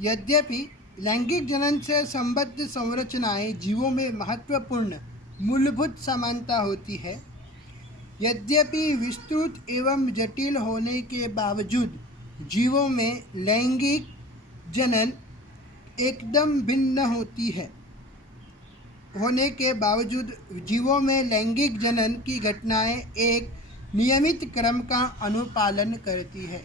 यद्यपि लैंगिक जनन से संबद्ध संरचनाएं जीवों में महत्वपूर्ण मूलभूत समानता होती है, यद्यपि विस्तृत एवं जटिल होने के बावजूद जीवों में लैंगिक जनन एकदम भिन्न होने के बावजूद जीवों में लैंगिक जनन की घटनाएं एक नियमित क्रम का अनुपालन करती है।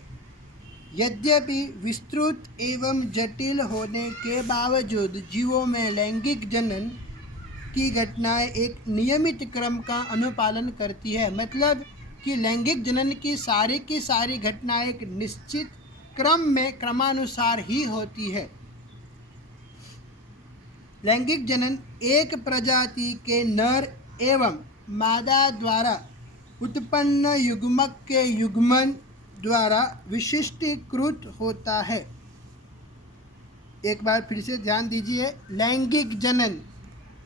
यद्यपि विस्तृत एवं जटिल होने के बावजूद जीवों में लैंगिक जनन की घटनाएं एक नियमित क्रम का अनुपालन करती है, मतलब कि लैंगिक जनन की सारी घटनाएं एक निश्चित क्रम में क्रमानुसार ही होती है। लैंगिक जनन एक प्रजाति के नर एवं मादा द्वारा उत्पन्न युग्मक के युग्मन द्वारा विशिष्टीकृत होता है। एक बार फिर से ध्यान दीजिए, लैंगिक जनन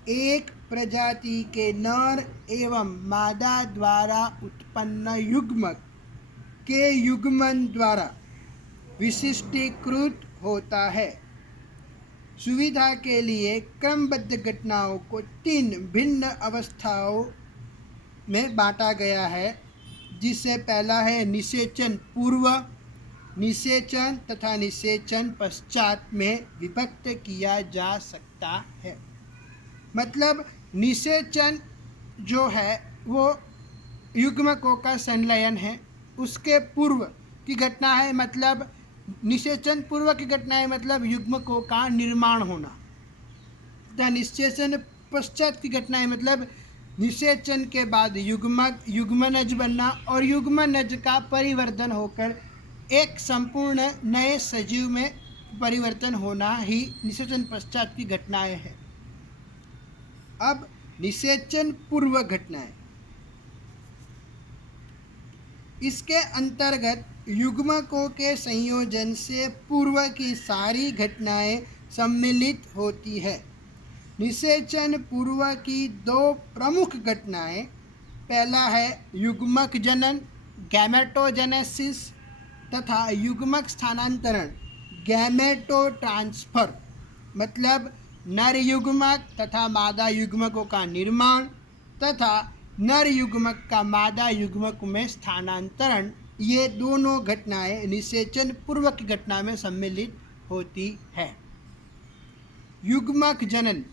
एक प्रजाति के नर एवं मादा द्वारा उत्पन्न युग्मक के युग्मन द्वारा विशिष्टीकृत होता है। सुविधा के लिए क्रमबद्ध घटनाओं को 3 भिन्न अवस्थाओं में बांटा गया है, जिससे पहला है निषेचन पूर्व, निषेचन तथा निषेचन पश्चात में विभक्त किया जा सकता है। मतलब निषेचन जो है वो युग्मकों का संलयन है, उसके पूर्व की घटना है, मतलब निषेचन पूर्व की घटना है मतलब युग्मकों का निर्माण होना, तथा निषेचन पश्चात की घटना है मतलब निषेचन के बाद युग्मनज बनना और युग्मनज का परिवर्तन होकर एक संपूर्ण नए सजीव में परिवर्तन होना ही निषेचन पश्चात की घटनाएं हैं। अब निषेचन पूर्व घटनाएं, इसके अंतर्गत युग्मकों के संयोजन से पूर्व की सारी घटनाएं सम्मिलित होती है। निषेचन पूर्व की 2 प्रमुख घटनाएं, पहला है युग्मक जनन गैमेटोजेनेसिस तथा युग्मक स्थानांतरण गैमेटो ट्रांसफर, मतलब नर युग्मक तथा मादा युग्मकों का निर्माण तथा नर युग्मक का मादा युग्मक में स्थानांतरण। ये दोनों घटनाएं निषेचन पूर्व की घटना में सम्मिलित होती है। युग्मक जनन,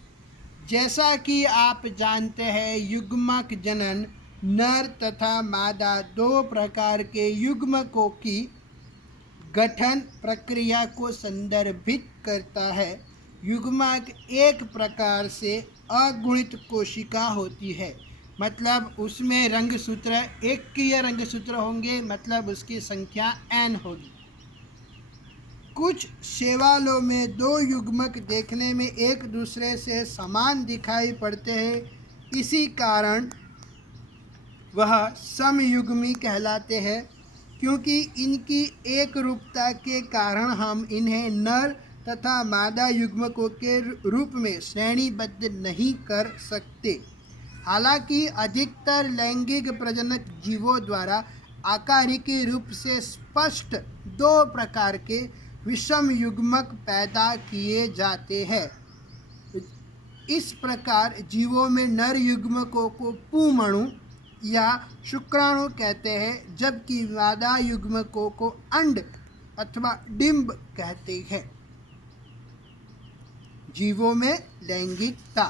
जैसा कि आप जानते हैं, युग्मक जनन नर तथा मादा 2 प्रकार के युग्मकों की गठन प्रक्रिया को संदर्भित करता है। युग्मक एक प्रकार से अगुणित कोशिका होती है, मतलब उसमें रंगसूत्र एककीय रंगसूत्र होंगे, मतलब उसकी संख्या n होगी। कुछ शैवालों में 2 युग्मक देखने में एक दूसरे से समान दिखाई पड़ते हैं, इसी कारण वह समयुग्मी कहलाते हैं, क्योंकि इनकी एक रूपता के कारण हम इन्हें नर तथा मादा युग्मकों के रूप में श्रेणीबद्ध नहीं कर सकते। हालांकि अधिकतर लैंगिक प्रजनक जीवों द्वारा आकारिकी रूप से स्पष्ट 2 प्रकार के विषम युग्मक पैदा किए जाते हैं। इस प्रकार जीवों में नर युग्मकों को पुंमणु या शुक्राणु कहते हैं, जबकि मादा युग्मकों को अंड अथवा डिंब कहते हैं। जीवों में लैंगिकता,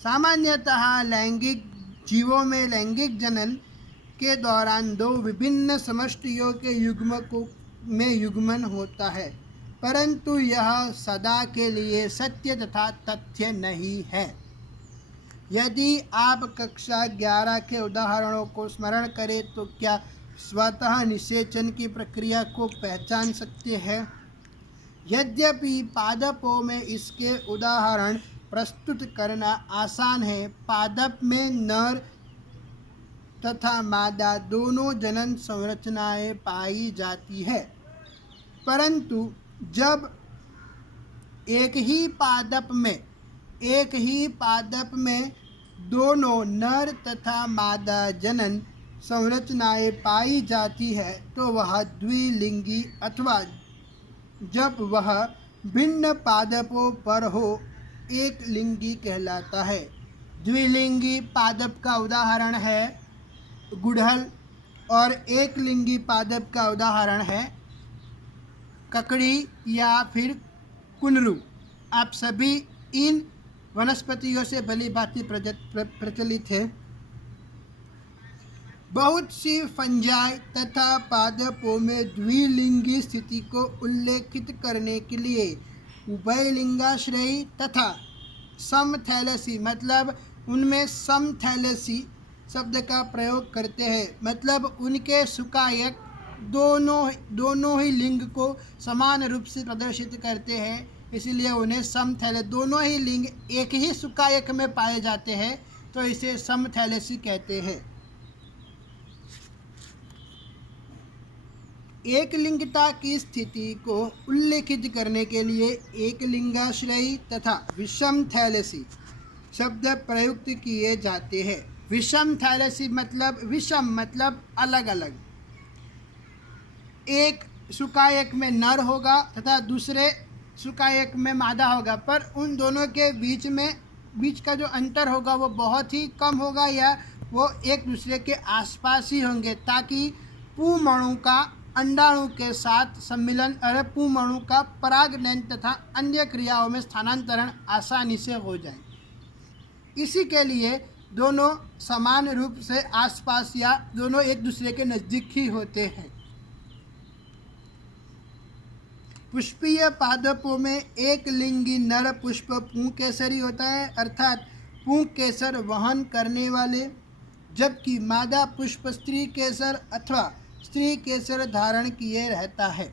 सामान्यतः लैंगिक जीवों में लैंगिक जनन के दौरान 2 विभिन्न समष्टियों के युग्मकों में युग्मन होता है, परंतु यह सदा के लिए सत्य तथा तथ्य नहीं है। यदि आप कक्षा 11 के उदाहरणों को स्मरण करें तो क्या स्वतः निषेचन की प्रक्रिया को पहचान सकते हैं? यद्यपि पादपों में इसके उदाहरण प्रस्तुत करना आसान है। पादप में नर तथा मादा दोनों जनन संरचनाएं पाई जाती है, परंतु जब एक ही पादप में दोनों नर तथा मादा जनन संरचनाएं पाई जाती है तो वह द्विलिंगी, अथवा जब वह भिन्न पादपों पर हो एक लिंगी कहलाता है। द्विलिंगी पादप का उदाहरण है गुड़हल और एक लिंगी पादप का उदाहरण है ककड़ी या फिर कुनरू। आप सभी इन वनस्पतियों से भली भांति प्रचलित है। बहुत सी फंजाई तथा पादपों में द्विलिंगी स्थिति को उल्लेखित करने के लिए उभयलिंगाश्रयी तथा समथैलेसी मतलब उनमें समथैलेसी शब्द का प्रयोग करते हैं। मतलब उनके सुकायक दोनों ही लिंग को समान रूप से प्रदर्शित करते हैं, इसलिए उन्हें समथैले दोनों ही लिंग एक ही सुकायक में पाए जाते हैं, तो इसे समथैलेसी कहते हैं। एक लिंगता की स्थिति को उल्लेखित करने के लिए एक लिंगाश्रयी तथा विषम थैलेसी शब्द प्रयुक्त किए जाते हैं। विषम थैलेसी मतलब विषम मतलब अलग अलग, एक सुकायक में नर होगा तथा दूसरे सुकायक में मादा होगा, पर उन दोनों के बीच का जो अंतर होगा वो बहुत ही कम होगा या वो एक दूसरे के आसपास ही होंगे, ताकि पुमणु का अंडाणु के साथ सम्मिलन और पुमणु का परागनयन तथा अन्य क्रियाओं में स्थानांतरण आसानी से हो जाए। इसी के लिए दोनों समान रूप से आसपास या दोनों एक दूसरे के नज़दीक ही होते हैं। पुष्पीय पादपों में एक लिंगी नर पुष्प पुंकेसरी होता है, अर्थात पुंकेसर वहन करने वाले, जबकि मादा पुष्प स्त्री केसर अथवा स्त्री केसर धारण किए रहता है।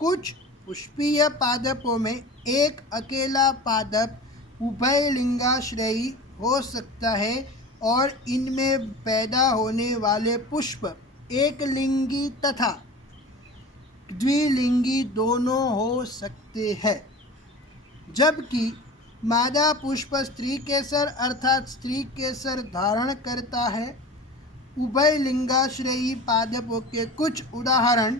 कुछ पुष्पीय पादपों में एक अकेला पादप उभयलिंगाश्रयी हो सकता है और इनमें पैदा होने वाले पुष्प एक लिंगी तथा द्विलिंगी दोनों हो सकते हैं, जबकि मादा पुष्प स्त्री केसर अर्थात स्त्री केसर धारण करता है। उभयलिंगाश्रयी पादपों के कुछ उदाहरण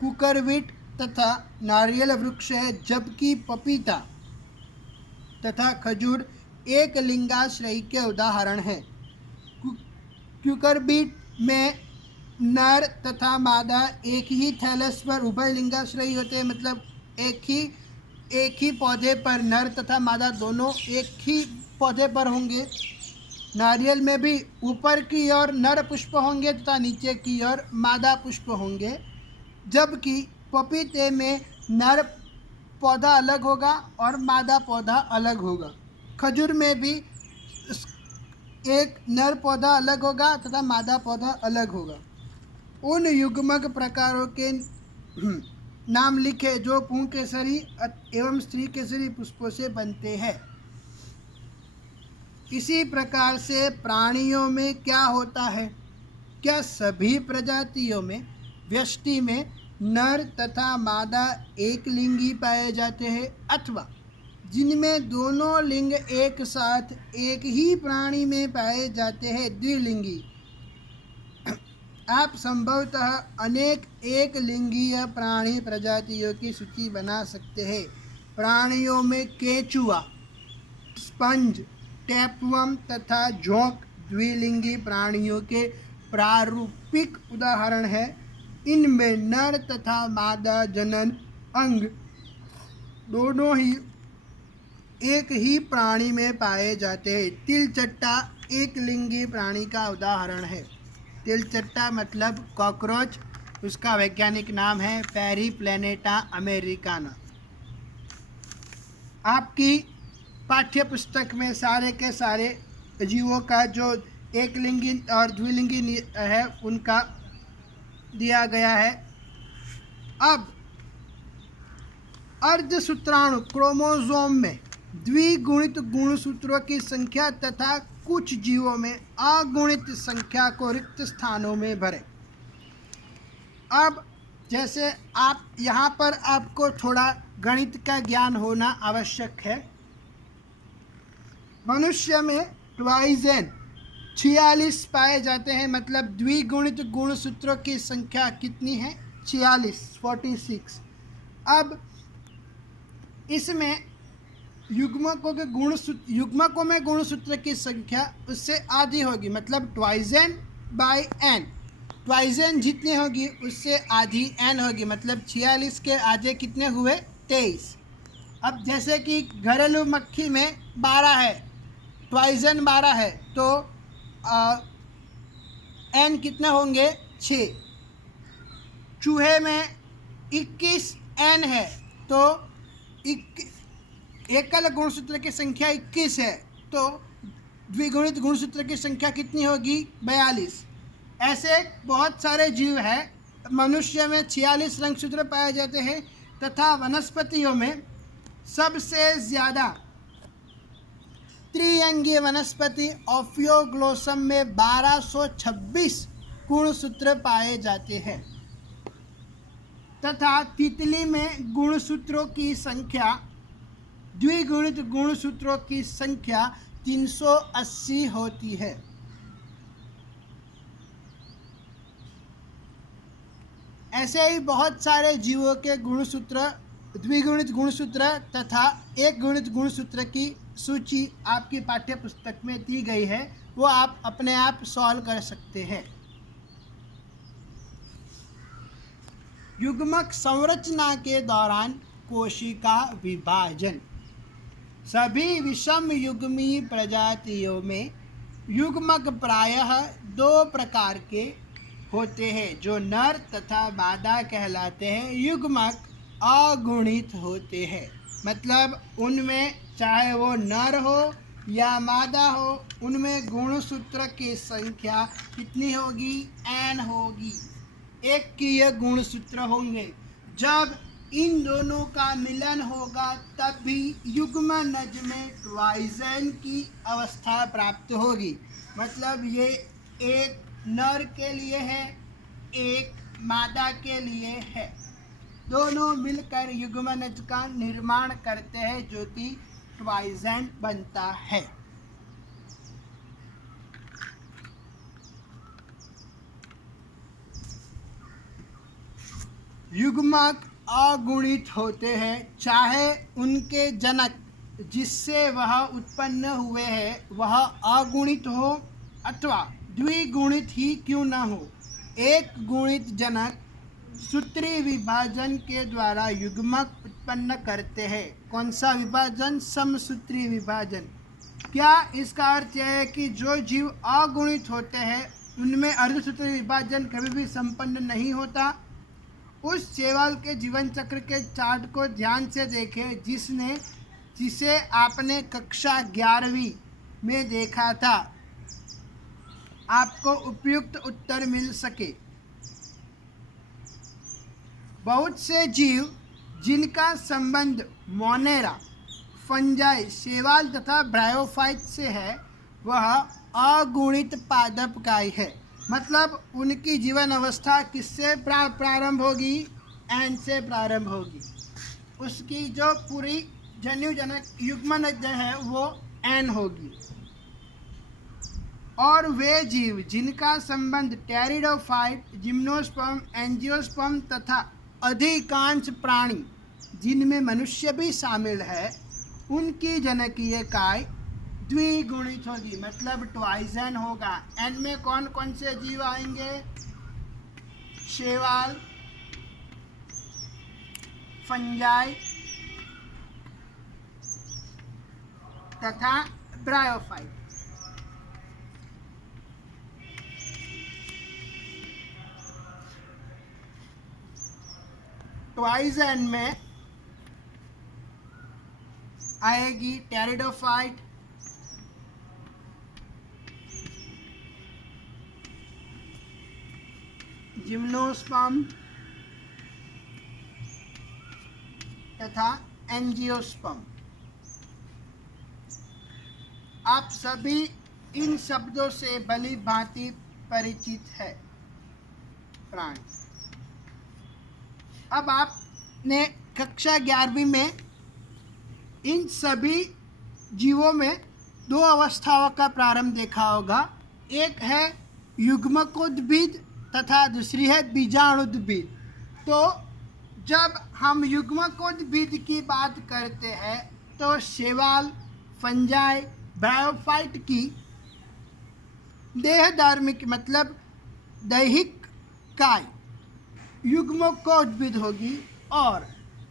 कुकरविट तथा नारियल वृक्ष है, जबकि पपीता तथा खजूर एक लिंगाश्रयी के उदाहरण हैं। कुकरविट में नर तथा मादा एक ही थैलस पर उभयलिंगाश्रयी होते हैं, मतलब एक ही पौधे पर नर तथा मादा दोनों एक ही पौधे पर होंगे। नारियल में भी ऊपर की ओर नर पुष्प होंगे तथा नीचे की ओर मादा पुष्प होंगे, जबकि पपीते में नर पौधा अलग होगा और मादा पौधा अलग होगा। खजूर में भी एक नर पौधा अलग होगा तथा मादा पौधा अलग होगा। उन युग्मक प्रकारों के नाम लिखे जो पुंकेसरी एवं स्त्री केसरी पुष्पों से बनते हैं। इसी प्रकार से प्राणियों में क्या होता है? क्या सभी प्रजातियों में व्यष्टि में नर तथा मादा एक लिंगी पाए जाते हैं, अथवा जिनमें दोनों लिंग एक साथ एक ही प्राणी में पाए जाते हैं द्विलिंगी? आप संभवतः अनेक एक लिंगीय प्राणी प्रजातियों की सूची बना सकते हैं। प्राणियों में केचुआ, स्पंज, टैपवर्म तथा जोंक द्विलिंगी प्राणियों के प्रारूपिक उदाहरण है। इनमें नर तथा मादा जनन अंग दोनों ही एक ही प्राणी में पाए जाते हैं। तिलचट्टा एक लिंगी प्राणी का उदाहरण है। तिलचट्टा मतलब कॉकरोच, उसका वैज्ञानिक नाम है पेरिप्लैनेटा अमेरिकाना। आपकी पाठ्य पुस्तक में सारे के सारे जीवों का जो एक लिंगी और द्विलिंगी है उनका दिया गया है। अब अर्धसूत्राणु क्रोमोसोम में द्विगुणित गुणसूत्रों की संख्या तथा कुछ जीवों में अगुणित संख्या को रिक्त स्थानों में भरें। अब जैसे आप यहाँ पर आपको थोड़ा गणित का ज्ञान होना आवश्यक है। मनुष्य में ट्वाइजेन 46 पाए जाते हैं, मतलब द्विगुणित गुणसूत्रों की संख्या कितनी है? 46। अब इसमें युग्मकों में गुणसूत्र की संख्या उससे आधी होगी, मतलब ट्वाइजेन बाय एन। ट्वाइजेन जितनी होगी उससे आधी एन होगी, मतलब 46 के आधे कितने हुए? 23। अब जैसे कि घरेलू मक्खी में 12 है, ट्वाइजेन 12 है, तो एन कितने होंगे? 6। चूहे में 21 एन है, तो एकल गुणसूत्र की संख्या 21 है, तो द्विगुणित गुणसूत्र की संख्या कितनी होगी? 42। ऐसे बहुत सारे जीव हैं। मनुष्य में 46 रंगसूत्र पाए जाते हैं, तथा वनस्पतियों में सबसे ज़्यादा त्रिअंगीय वनस्पति ऑफियोग्लोसम में 1226 गुणसूत्र पाए जाते हैं, तथा तितली में गुणसूत्रों की संख्या, द्विगुणित गुणसूत्रों की संख्या 380 होती है। ऐसे ही बहुत सारे जीवों के गुणसूत्र, द्विगुणित गुणसूत्र तथा एक गुणित गुणसूत्र की सूची आपकी पाठ्य पुस्तक में दी गई है, वो आप अपने आप सॉल्व कर सकते हैं। युग्मक संरचना के दौरान कोशिका विभाजन। सभी विषम युग्मी प्रजातियों में युग्मक प्रायः 2 प्रकार के होते हैं, जो नर तथा मादा कहलाते हैं। युग्मक अगुणित होते हैं, मतलब उनमें चाहे वो नर हो या मादा हो, उनमें गुणसूत्र की संख्या कितनी होगी? n होगी। एक की ये गुणसूत्र होंगे। जब इन दोनों का मिलन होगा तब भी युग्मनज में ट्वाइजेन की अवस्था प्राप्त होगी, मतलब ये एक नर के लिए है, एक मादा के लिए है। दोनों मिलकर युग्मनज का निर्माण करते हैं, जो कि ट्वाइजेन बनता है। युग्मक अगुणित होते हैं, चाहे उनके जनक जिससे वह उत्पन्न हुए हैं वह अगुणित हो अथवा द्विगुणित ही क्यों न हो। एक गुणित जनक सूत्री विभाजन के द्वारा युग्मक उत्पन्न करते हैं। कौन सा विभाजन? समसूत्री विभाजन। क्या इसका अर्थ यह है कि जो जीव अगुणित होते हैं उनमें अर्धसूत्री विभाजन कभी भी संपन्न नहीं होता? उस शैवाल के जीवन चक्र के चार्ट को ध्यान से देखें जिसे आपने कक्षा 11वीं में देखा था, आपको उपयुक्त उत्तर मिल सके। बहुत से जीव जिनका संबंध मोनेरा, फंजाई, शैवाल तथा ब्रायोफाइट से है, वह अगुणित पादपकाय है, मतलब उनकी जीवन अवस्था किससे प्रारंभ होगी? एन से प्रारंभ होगी। उसकी जो पूरी जन्युजनक युग्मनज है वो एन होगी। और वे जीव जिनका संबंध टेरिडोफाइट, जिम्नोस्पर्म, एंजियोस्पर्म तथा अधिकांश प्राणी जिनमें मनुष्य भी शामिल है, उनकी जनकीय काय द्विगुणित होगी, मतलब ट्वाइजेन होगा। एन में कौन कौन से जीव आएंगे? शैवाल, फंजाई तथा ब्रायोफाइट। ट्वाइजेन में आएगी टेरिडोफाइट, जिम्नोस्पर्म तथा एंजियोस्पर्म। आप सभी इन शब्दों से भली भांति परिचित है प्राणी। अब आपने कक्षा 11वीं में इन सभी जीवों में 2 अवस्थाओं का प्रारंभ देखा होगा। एक है युग्मकोद्भिद तथा दूसरी है बीजाणुद्भिद। तो जब हम युग्मकोद्भिद की बात करते हैं तो शैवाल, फंजाई, ब्रायोफाइट की देहधार्मिक मतलब दैहिक काय युग्मकोद्भिद होगी और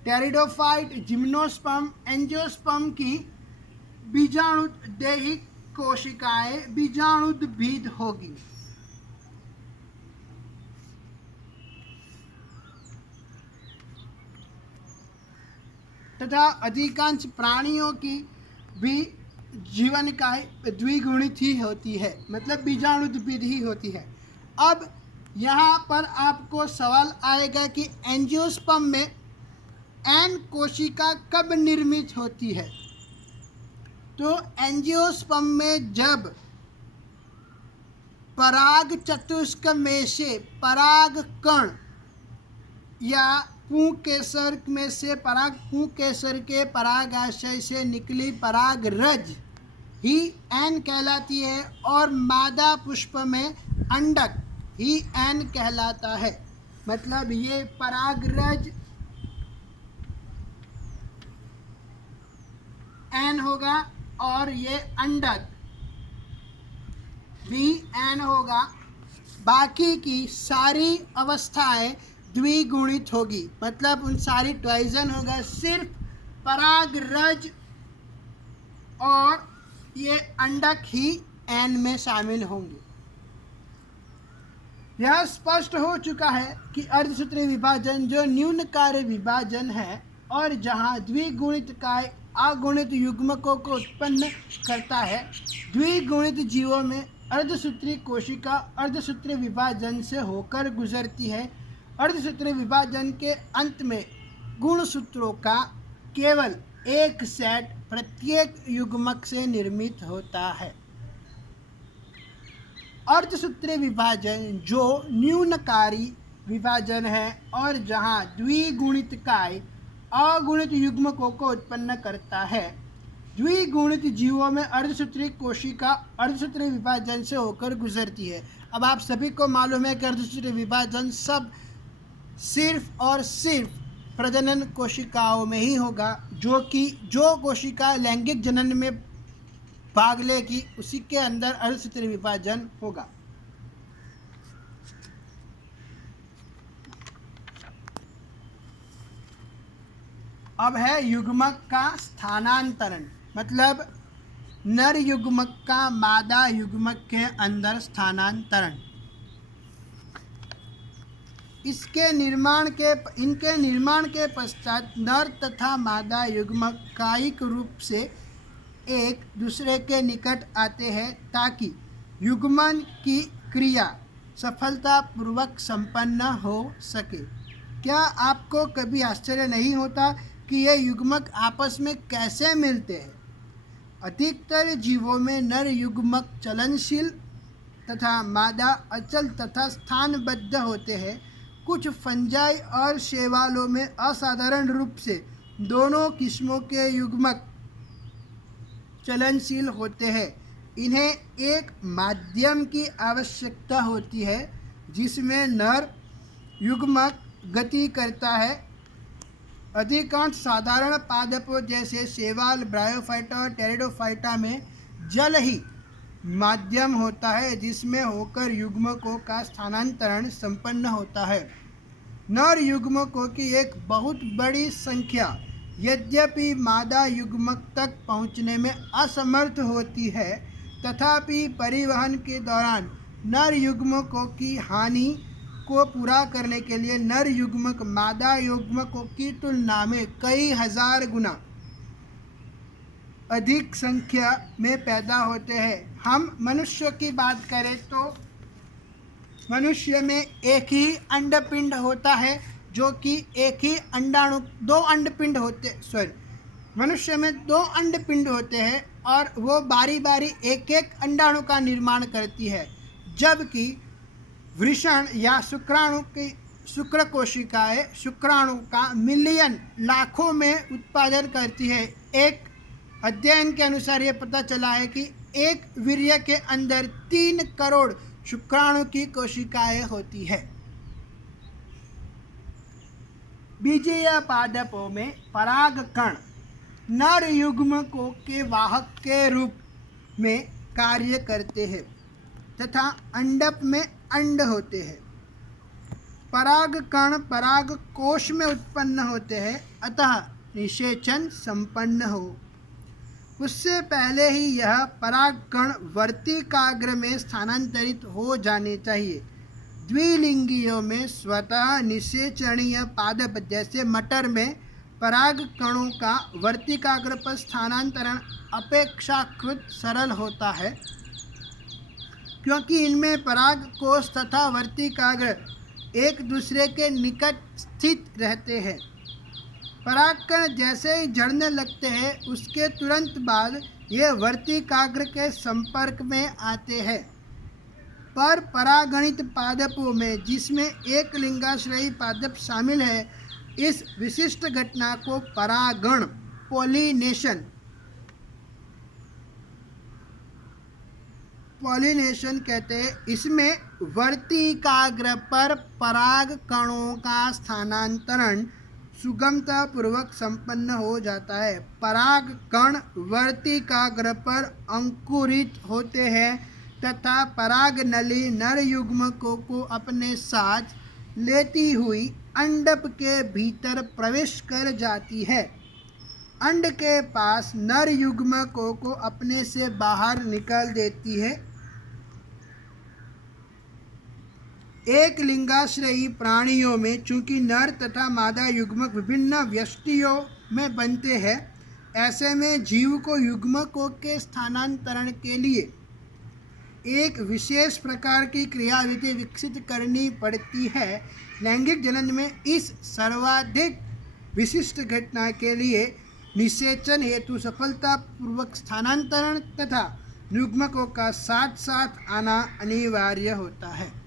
टेरिडोफाइट, जिम्नोस्पर्म, एंजियोस्पर्म की बीजाणु दैहिक कोशिकाएं बीजाणुद्भिद होगी। तथा अधिकांश प्राणियों की भी जीवन काय द्विगुणित ही होती है, मतलब बीजाणुद्भिद ही होती है। अब यहाँ पर आपको सवाल आएगा कि एंजियोस्पर्म में एन कोशिका कब निर्मित होती है। तो एंजियोस्पर्म में जब पराग चतुष्क में से पराग कण या पुंकेसर में से पुंकेसर के परागाशय से निकली पराग रज ही एन कहलाती है और मादा पुष्प में अंडक ही एन कहलाता है। मतलब ये परागरज एन होगा और ये अंडक भी एन होगा। बाकी की सारी अवस्थाएं द्विगुणित होगी, मतलब उन सारी ट्वाइजन होगा। सिर्फ परागरज और ये अंडक ही एन में शामिल होंगे। यह स्पष्ट हो चुका है कि अर्धसूत्रीय विभाजन जो न्यून कार्य विभाजन है और जहां द्विगुणित काय अगुणित युग्मकों को उत्पन्न करता है। द्विगुणित जीवों में अर्धसूत्रीय कोशिका अर्धसूत्रीय विभाजन से होकर गुजरती है। अर्धसूत्रीय विभाजन के अंत में गुणसूत्रों का केवल एक सेट प्रत्येक युग्मक से निर्मित होता है। अर्धसूत्रीय विभाजन जो न्यूनकारी विभाजन है और जहां द्विगुणित काय अगुणित युग्मकों को उत्पन्न करता है। द्विगुणित जीवों में अर्धसूत्रीय कोशिका अर्धसूत्रीय विभाजन से होकर गुजरती है। अब आप सभी को मालूम है कि अर्धसूत्रीय विभाजन सब सिर्फ और सिर्फ प्रजनन कोशिकाओं में ही होगा, जो कोशिका लैंगिक जनन में भाग लेगी उसी के अंदर अर्धसूत्रीय विभाजन होगा। अब है युग्मक का स्थानांतरण, मतलब नर युग्मक का मादा युग्मक के अंदर स्थानांतरण। इनके निर्माण के पश्चात नर तथा मादा युग्मक कायिक रूप से एक दूसरे के निकट आते हैं ताकि युग्मन की क्रिया सफलतापूर्वक संपन्न हो सके। क्या आपको कभी आश्चर्य नहीं होता कि ये युग्मक आपस में कैसे मिलते हैं? अधिकतर जीवों में नर युग्मक चलनशील तथा मादा अचल तथा स्थानबद्ध होते हैं। कुछ फंजाई और शैवालों में असाधारण रूप से दोनों किस्मों के युग्मक चलनशील होते हैं। इन्हें एक माध्यम की आवश्यकता होती है जिसमें नर युग्मक गति करता है। अधिकांश साधारण पादपों जैसे शैवाल, ब्रायोफाइटा और टेरिडोफाइटा में जल ही माध्यम होता है जिसमें होकर युग्मकों का स्थानांतरण संपन्न होता है। नर युग्मकों की एक बहुत बड़ी संख्या यद्यपि मादा युग्मक तक पहुंचने में असमर्थ होती है, तथापि परिवहन के दौरान नर युग्मकों की हानि को पूरा करने के लिए नर युग्मक मादा युग्मकों की तुलना में कई हजार गुना अधिक संख्या में पैदा होते हैं। हम मनुष्य की बात करें तो मनुष्य में एक ही अंडपिंड होता है, जो कि एक ही अंडाणु मनुष्य में 2 अंडपिंड होते हैं और वो बारी बारी एक एक अंडाणु का निर्माण करती है, जबकि वृषण या शुक्र कोशिकाएं शुक्राणु का मिलियन लाखों में उत्पादन करती है। एक अध्ययन के अनुसार ये पता चला है कि एक वीर्य के अंदर 3 करोड़ शुक्राणु की कोशिकाएं होती है। बीजीय पादपों में परागकण नर युग्मकों के वाहक के रूप में कार्य करते हैं तथा अंडप में अंड होते हैं। परागकण परागकोश में उत्पन्न होते हैं, अतः निषेचन संपन्न हो उससे पहले ही यह परागकण वर्तिकाग्र में स्थानांतरित हो जाने चाहिए। द्विलिंगियों में स्वतः निषेचनीय पादप जैसे मटर में परागकणों का वर्तिकाग्र पर स्थानांतरण अपेक्षाकृत सरल होता है, क्योंकि इनमें परागकोश तथा वर्तिकाग्र एक दूसरे के निकट स्थित रहते हैं। परागकण जैसे ही झड़ने लगते हैं उसके तुरंत बाद ये वर्तिकाग्र के संपर्क में आते हैं। पर परागणित पादपों में जिसमें एक लिंगाश्रयी पादप शामिल है, इस विशिष्ट घटना को परागण पॉलिनेशन कहते हैं। इसमें वर्तिकाग्र पर परागकणों का स्थानांतरण सुगमतापूर्वक संपन्न हो जाता है। परागकण वर्तिकाग्र पर अंकुरित होते हैं तथा परागनली नर युग्मकों को अपने साथ लेती हुई अंडप के भीतर प्रवेश कर जाती है। अंड के पास नर युग्मकों को अपने से बाहर निकाल देती है। एक लिंगाश्रयी प्राणियों में चूंकि नर तथा मादा युग्मक विभिन्न व्यष्टियों में बनते हैं, ऐसे में जीव को युग्मकों के स्थानांतरण के लिए एक विशेष प्रकार की क्रियाविधि विकसित करनी पड़ती है। लैंगिक जनन में इस सर्वाधिक विशिष्ट घटना के लिए निषेचन हेतु सफलतापूर्वक स्थानांतरण तथा युग्मकों का साथ साथ आना अनिवार्य होता है।